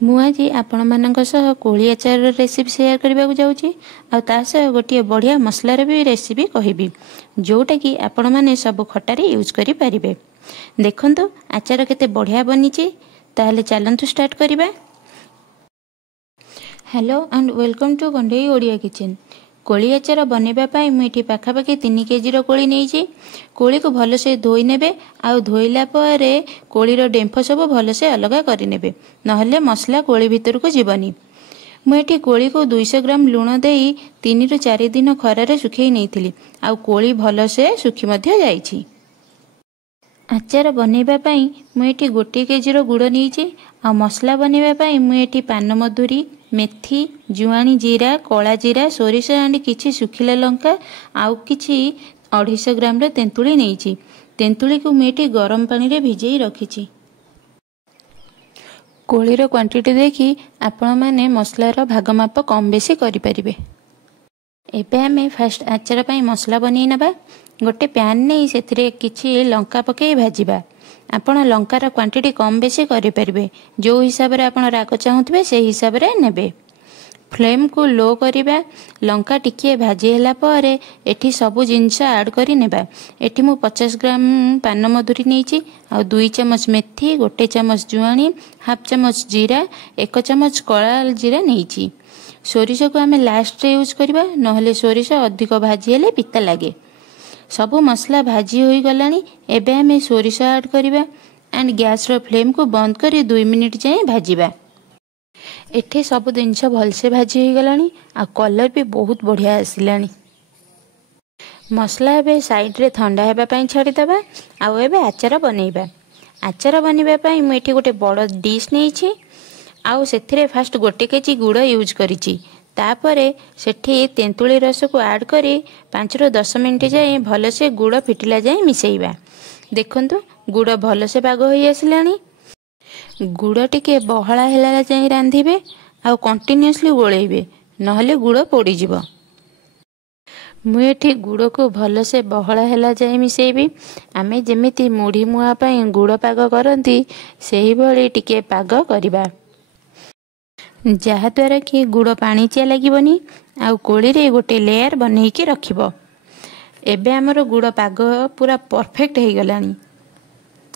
ମୁଁ ଆଜି ଆପଣମାନଙ୍କ ସହ କୋଳି ଆଚାରର ରେସିପି ସେୟାର କରିବାକୁ ଯାଉଛି ଆଉ ତା ସହ ଗୋଟିଏ ବଢ଼ିଆ ମସଲାର ବି ରେସିପି କହିବି ଯେଉଁଟାକି ଆପଣମାନେ ସବୁ ଖଟାରେ ୟୁଜ୍ କରିପାରିବେ। ଦେଖନ୍ତୁ ଆଚାର କେତେ ବଢ଼ିଆ ବନିଛି। ତାହେଲେ ଚାଲନ୍ତୁ ଷ୍ଟାର୍ଟ କରିବା। ହ୍ୟାଲୋ ଆଣ୍ଡ ୱେଲକମ୍ ଟୁ କଣ୍ଢେଇ ଓଡ଼ିଆ କିଚେନ୍। କୋଳି ଆଚାର ବନେଇବା ପାଇଁ ମୁଁ ଏଠି ପାଖାପାଖି 3 କେଜିର କୋଳି ନେଇଛି। କୋଳିକୁ ଭଲସେ ଧୋଇ ନେବେ ଆଉ ଧୋଇଲା ପରେ କୋଳିର ଡେମ୍ଫ ସବୁ ଭଲସେ ଅଲଗା କରିନେବେ, ନହେଲେ ମସଲା କୋଳି ଭିତରକୁ ଯିବନି। ମୁଁ ଏଠି କୋଳିକୁ 200 ଗ୍ରାମ ଲୁଣ ଦେଇ 3 ରୁ 4 ଦିନ ଖରାରେ ଶୁଖେଇ ନେଇଥିଲି ଆଉ କୋଳି ଭଲସେ ଶୁଖି ମଧ୍ୟ ଯାଇଛି। ଆଚାର ବନେଇବା ପାଇଁ ମୁଁ ଏଠି 1 କେଜିର ଗୁଡ଼ ନେଇଛି ଆଉ ମସଲା ବନେଇବା ପାଇଁ ମୁଁ ଏଠି ପାନମଧୁରୀ, मेथी, जुआणी जीरा, कला जीरा, सोरिष एंड किछि सुखिला लंका आउ किछि 250 ग्राम तेंतुली नहीं। तेंतुली को मुझे गरम पानी रे भिजई रखी। कोळीर क्वांटिटी देखी आपण माने मसलार भागमाप कम बेसी करि परिबे। एबे आमे फास्ट आचार पई मसला बनै नबा। गोटे पैन नहीं सेथिरे किछि लंका पके भाजिबा। आपण लंकार क्वांटिटी कम बेसी करि परिबे, जो हिसाब रे आपण राग चाहुतबे से हिसाब रे नेबे। फ्लेम को लो करिबा। लंका टिके भाजी होला परे एठी सब जिंस ऐड करि नेबा। एठी मु 50 ग्राम पान मधुरी नेछि आ 2 चम्मच मेथी, 1 चम्मच जुआणी, हाफ चम्मच जीरा, 1 चम्मच कला जीरा नेछि। सोरिष को आमे लास्ट रे यूज करिबा, नहले सोरिष अधिक भाजी हेले पिता लागे। सबु मसला भाजी होई गलानी। एबे आमे सोरिष ऐड करिबा एंड गैस रो फ्लेम को बंद करी 2 मिनिट जाए भाजिबा। एठे सब जिनस भलसे भाजी होई गलानी आ कलर भी बहुत बढ़िया आसिलानी। मसला एबे साइड रे ठंडा हेबा पई छाडी दबा आ एबे आचार बनेइबा। आचार बनेबा पई मु एठी गोटे बड़ डिश नेछि आ सेथिरे फास्ट 1 केजी गुड़ यूज करिछि। तापरे सेठी तेंतुली रस को ऐड करी 5 ରୁ 10 मिनिट जाए भलसे गुड़ फिटिला जाए मिसेइबा। देखंतु गुड़ भलसे पाग होई आसिलानी। गुड़ टिके बहला हेला जाए रांधिबे आ कंटिन्यूअसली गोळेइबे, नहले गुड़ पोड़ी जिवो। मु एठी गुड़ को भलसे बहला हेला जाए मिसेइबी। आमे जेमिति मुढ़ी मुआ पई गुड़ पाग करंती सेही भली टिके पाग करिबा, जहा द्वारा कि गुड़ पाणीचिया लगिबनी आ कोली रे गोटे लेयर बनै के रखिबो। एबे हमर गुड़ पाग पूरा परफेक्ट हे गलानी।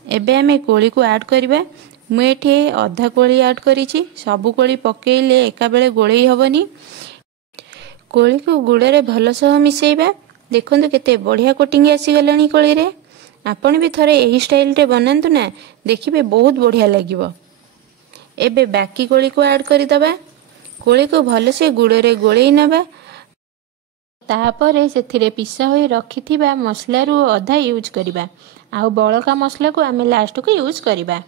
एबे हमें कोली को ऐड करिबा। मु एठी आधा कोली ऐड करिछि। सबु कोली पकेइले एका बेले गोळेई हबनी। कोली को गुड़ रे भलसे मिसेइबा। देखंतु केते बढ़िया कोटिंग आसी गलानी कोली रे। आपण भी थरे एही स्टाइल रे बनांतु ना, देखिबे बहुत बढ़िया लागिबो। एबे बाकी कोली को ऐड करि दबा। कोली को भलसे गुड़ रे गोळेई नबा। तापरे सेथिरे पिसा होई रखिथिबा मसला रु अधा यूज करिबा आ बळका मसला को आमे लास्ट को यूज करिबा।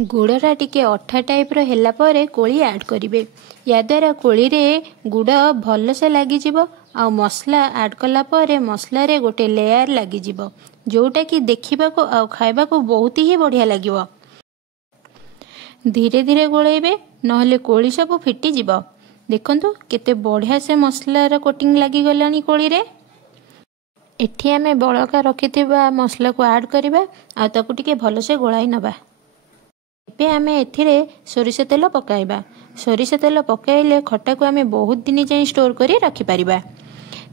गुड़रा टिके अठा टाइप रो हेला परे कोली ऐड करिवे। या द्वारा कोली रे गुड़ भलसे लागि जिवो आ मसला ऐड कला परे मसला रे गोटे लेयर लागि जिवो, जोटा कि देखिबा को आ खाइबा को बहुत ही बढ़िया लागिवो। धीरे धीरे गोळेइबे, नहले कोली सब फिटी जिवो। देखंतु केते बढ़िया से मसलार कोटिंग लागि गलानी कोली रे। एठी आमे बळका रखिथिबा मसला को ऐड करिबा आ ताकू टिके भलसे गोळाई नबा। एबे आमे एथिरे सोरिष तेल पकाइबा। सोरिष तेल पकाइले खट्टा को आमे बहुत दिन जाई स्टोर करी रखि परिबा।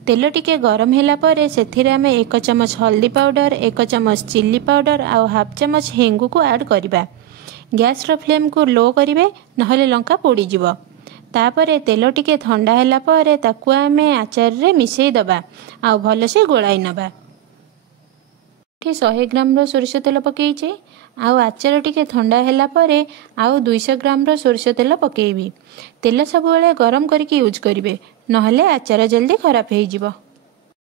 तेल टिके गरम हेला परे सेथिरे आमे 1 चम्मच हल्दी पाउडर, 1 चम्मच चिल्ली पाउडर आ हाफ चम्मच हेंगु को ऐड करिबा। गैस रो फ्लेम को लो करिवे, नहले लंका पोड़ी जिवो। तापरे तेल टिके ठंडा हेला परे ताकू आमे आचार रे मिसेई दबा आ भलसे गोळाई नबा। एठी 100 ग्राम रो सोरिष तेल पकेइचे आ आचार टिके ठंडा हेला परे आ 200 ग्राम रो सोरिष तेल पकेइबी। तेल सब बेले गरम करके यूज करिवे, नहले आचार जल्दी खराब हे जिवो।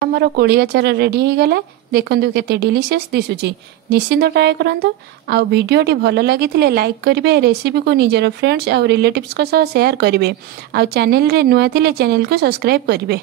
हमर कोली आचार रेडी हे गला। देखंतु केते डिलीशियस दिसुची। निश्चिंत ट्राई करंतु आ वीडियोटी भलो लागिथिले लाइक करिवे, रेसिपी को निजर फ्रेंड्स आ रिलेटिव्स को सह शेयर करिवे आ चैनल रे नुआ थिले चैनल को सब्सक्राइब करिवे।